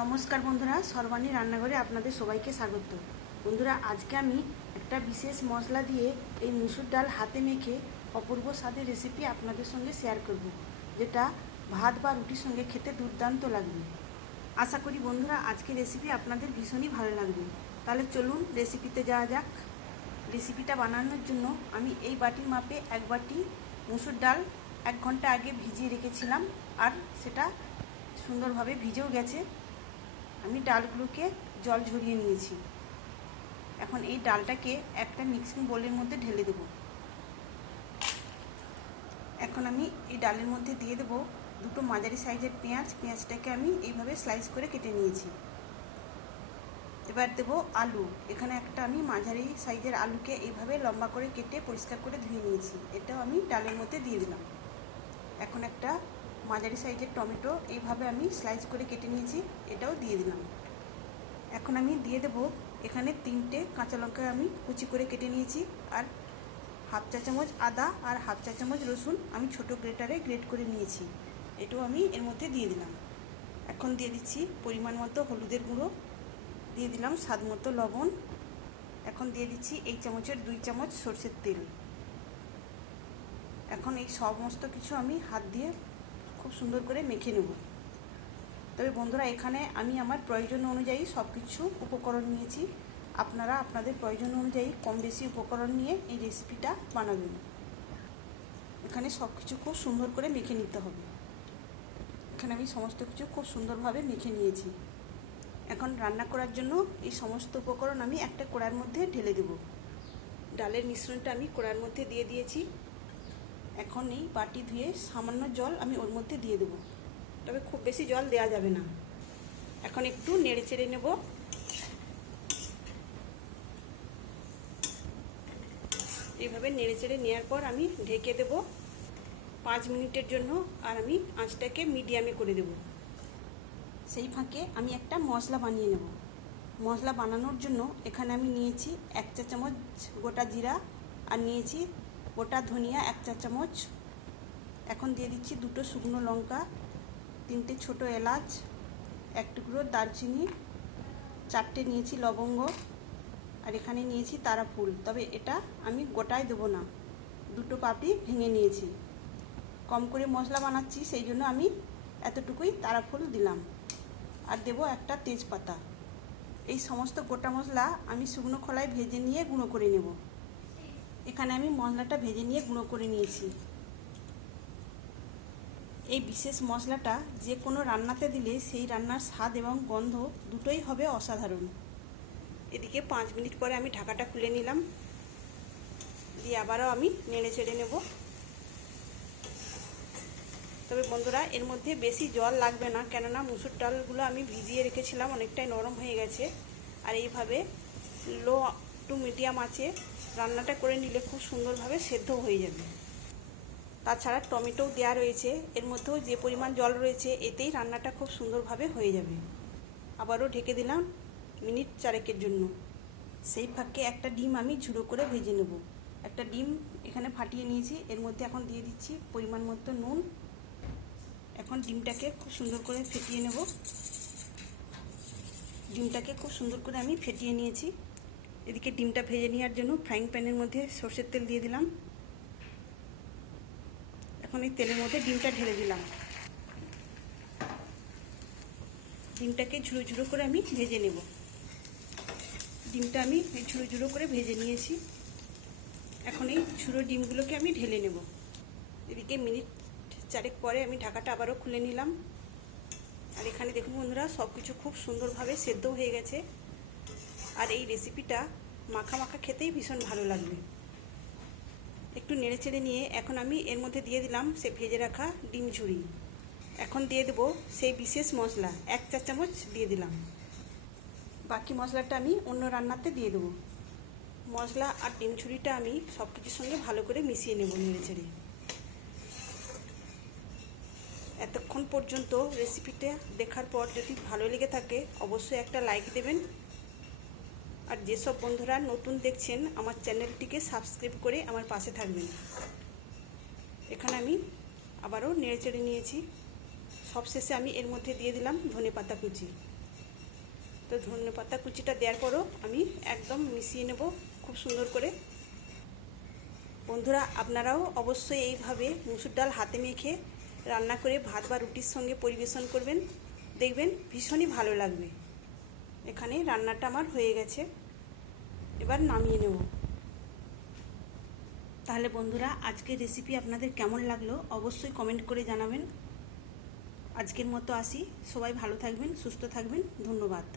নমস্কার বন্ধুরা, সর্বাণী রান্নাঘরে আপনাদের সবাইকে স্বাগত। বন্ধুরা, আজকে আমি একটা বিশেষ মশলা দিয়ে এই মুসুর ডাল হাতে মেখে অপূর্ব স্বাদের রেসিপি আপনাদের সঙ্গে শেয়ার করব, যেটা ভাত বা রুটির সঙ্গে খেতে দুর্দান্ত লাগবে। আশা করি বন্ধুরা আজকের রেসিপি আপনাদের ভীষণই ভালো লাগবে। তাহলে চলুন রেসিপিতে যাওয়া যাক। রেসিপিটা বানানোর জন্য আমি এই বাটির মাপে এক বাটি মুসুর ডাল 1 ঘন্টা আগে ভিজিয়ে রেখেছিলাম, আর সেটা সুন্দরভাবে ভিজেও গেছে। আমি ডালগুলোকে জল ঝরিয়ে নিয়েছি। এখন এই ডালটাকে একটা মিক্সিং বোলের মধ্যে ঢেলে দেব। এখন আমি এই ডালের মধ্যে দিয়ে দেব দুটো মাঝারি সাইজের পেঁয়াজ। পেঁয়াজটাকে আমি এইভাবে স্লাইস করে কেটে নিয়েছি। এবার দেব আলু। এখানে একটা আমি মাঝারি সাইজের আলুকে এইভাবে লম্বা করে কেটে পরিষ্কার করে ধুয়ে নিয়েছি, এটাও আমি ডালের মধ্যে দিয়ে দিলাম। এখন একটা মাঝারি সাইজের টমেটো এইভাবে আমি স্লাইস করে কেটে নিয়েছি, এটাও দিয়ে দিলাম। এখন আমি দিয়ে দেব এখানে 3টে কাঁচা লঙ্কা আমি কুচি করে কেটে নিয়েছি, আর হাফ চা চামচ আদা আর হাফ চা চামচ রসুন আমি ছোটো গ্রেটারে গ্রেট করে নিয়েছি, এটাও আমি এর মধ্যে দিয়ে দিলাম। এখন দিয়ে দিচ্ছি পরিমাণ মতো হলুদের গুঁড়ো, দিয়ে দিলাম স্বাদ মতো লবণ। এখন দিয়ে দিচ্ছি এই চামচের 2 চামচ সরষের তেল। এখন এই সমস্ত কিছু আমি হাত দিয়ে খুব সুন্দর করে মেখে নেব। তবে বন্ধুরা, এখানে আমি আমার প্রয়োজন অনুযায়ী সব কিছু উপকরণ নিয়েছি। আপনারা আপনাদের প্রয়োজন অনুযায়ী কম বেশি উপকরণ নিয়ে এই রেসিপিটা বানাবেন। এখানে সব কিছু খুব সুন্দর করে মেখে নিতে হবে। এখানে আমি সমস্ত কিছু খুব সুন্দরভাবে মেখে নিয়েছি। এখন রান্না করার জন্য এই সমস্ত উপকরণ আমি একটা কড়াইয়ের মধ্যে ঢেলে দেব। ডালের মিশ্রণটা আমি কড়াইয়ের মধ্যে দিয়ে দিয়েছি। এখন এই বাটি ধুয়ে সামান্য জল আমি ওর মধ্যে দিয়ে দেবো, তবে খুব বেশি জল দেওয়া যাবে না। এখন একটু নেড়ে চেড়ে নেব। এইভাবে নেড়ে চেড়ে নেওয়ার পর আমি ঢেকে দেব 5 মিনিটের জন্য, আর আমি আঁচটাকে মিডিয়ামে করে দেব। সেই ফাঁকে আমি একটা মশলা বানিয়ে নেব। মশলা বানানোর জন্য এখানে আমি নিয়েছি 1 চা চামচ গোটা জিরা, আর নিয়েছি গোটা ধনিয়া 1 চা চামচ। এখন দিয়ে দিচ্ছি 2টো শুকনো লঙ্কা, 3টে ছোটো এলাচ, 1 টুকরো দারচিনি, 4টে নিয়েছি লবঙ্গ, আর এখানে নিয়েছি তারা ফুল। তবে এটা আমি গোটায় দেবো না, 2টো পাপড়ি ভেঙে নিয়েছি। কম করে মশলা বানাচ্ছি, সেই জন্য আমি এতটুকুই তারা ফুল দিলাম। আর দেব একটা তেজপাতা। এই সমস্ত গোটা মশলা আমি শুকনো খোলায় ভেজে নিয়ে গুঁড়ো করে নেব। এখানে আমি মশলাটা ভেজে নিয়ে গুঁড়ো করে নিয়েছি। এই বিশেষ মশলাটা যে কোনো রান্নাতে দিলে সেই রান্নার স্বাদ এবং গন্ধ দুটোই হবে অসাধারণ। এদিকে 5 মিনিট পরে আমি ঢাকাটা খুলে নিলাম, দিয়ে আবারও আমি নেড়ে চেড়ে নেব। তবে বন্ধুরা, এর মধ্যে বেশি জল লাগবে না, কেননা মুসুর ডালগুলো আমি ভিজিয়ে রেখেছিলাম, অনেকটাই নরম হয়ে গেছে। আর এইভাবে লো টু মিডিয়াম আঁচে রান্নাটা করে নিলে খুব সুন্দরভাবে সেদ্ধ হয়ে যাবে। তাছাড়া টমেটোও দেওয়া রয়েছে, এর মধ্যেও যে পরিমাণ জল রয়েছে এতেই রান্নাটা খুব সুন্দরভাবে হয়ে যাবে। আবারও ঢেকে দিলাম মিনিট 4 জন্য। সেই ফাঁকে একটা ডিম আমি ঝুড়ো করে ভেজে নেব। একটা ডিম এখানে ফাটিয়ে নিয়েছি, এর মধ্যে এখন দিয়ে দিচ্ছি পরিমাণ মতো নুন। এখন ডিমটাকে খুব সুন্দর করে ফেটিয়ে নেব। ডিমটাকে খুব সুন্দর করে আমি ফেটিয়ে নিয়েছি। এদিকে ডিমটা ভেজে নেওয়ার জন্য ফ্রাইং প্যানের মধ্যে সরষের তেল দিয়ে দিলাম। এখন এই তেলের মধ্যে ডিমটা ঢেলে দিলাম। ডিমটাকে ঝুড়ো ঝুড়ো করে আমি ভেজে নেব। ডিমটা আমি ঝুড়ো ঝুড়ো করে ভেজে নিয়েছি। এখন এই ঝুড়ো ডিমগুলোকে আমি ঢেলে নেব। এদিকে মিনিট 4 পরে আমি ঢাকাটা আবারও খুলে নিলাম। আর এখানে দেখুন বন্ধুরা, সব কিছু খুব সুন্দরভাবে সেদ্ধ হয়ে গেছে। আর এই রেসিপিটা মাখা মাখা খেতেই ভীষণ ভালো লাগবে। একটু নেড়ে চেড়ে নিয়ে এখন আমি এর মধ্যে দিয়ে দিলাম সে ভেজে রাখা ডিম ঝুড়ি। এখন দিয়ে দেবো সেই বিশেষ মশলা, 1 চা চামচ দিয়ে দিলাম। বাকি মশলাটা আমি অন্য রান্নাতে দিয়ে দেবো। মশলা আর ডিম ঝুড়িটা আমি সব কিছুর সঙ্গে ভালো করে মিশিয়ে নেব নেড়ে চেড়ে। এতক্ষণ পর্যন্ত রেসিপিটা দেখার পর যদি ভালো লেগে থাকে অবশ্যই একটা লাইক দেবেন। আর যেসব বন্ধুরা নতুন দেখছেন আমার চ্যানেলটিকে সাবস্ক্রাইব করে আমার পাশে থাকবেন। এখানে আমি আবারও নেড়ে চেড়ে নিয়েছি। সবশেষে আমি এর মধ্যে দিয়ে দিলাম ধনেপাতা কুচি। তো ধনেপাতা কুচিটা দেওয়ার পরও আমি একদম মিশিয়ে নেব খুব সুন্দর করে। বন্ধুরা, আপনারাও অবশ্যই এইভাবে মুসুর ডাল হাতে মেখে রান্না করে ভাত বা রুটির সঙ্গে পরিবেশন করবেন, দেখবেন ভীষণই ভালো লাগবে। এখানে রান্নাটা আমার হয়ে গেছে, এবার নামিয়ে নেব। তাহলে বন্ধুরা, আজকের রেসিপি আপনাদের কেমন লাগলো অবশ্যই কমেন্ট করে জানাবেন। আজকের মতো আসি, সবাই ভালো থাকবেন, সুস্থ থাকবেন, ধন্যবাদ।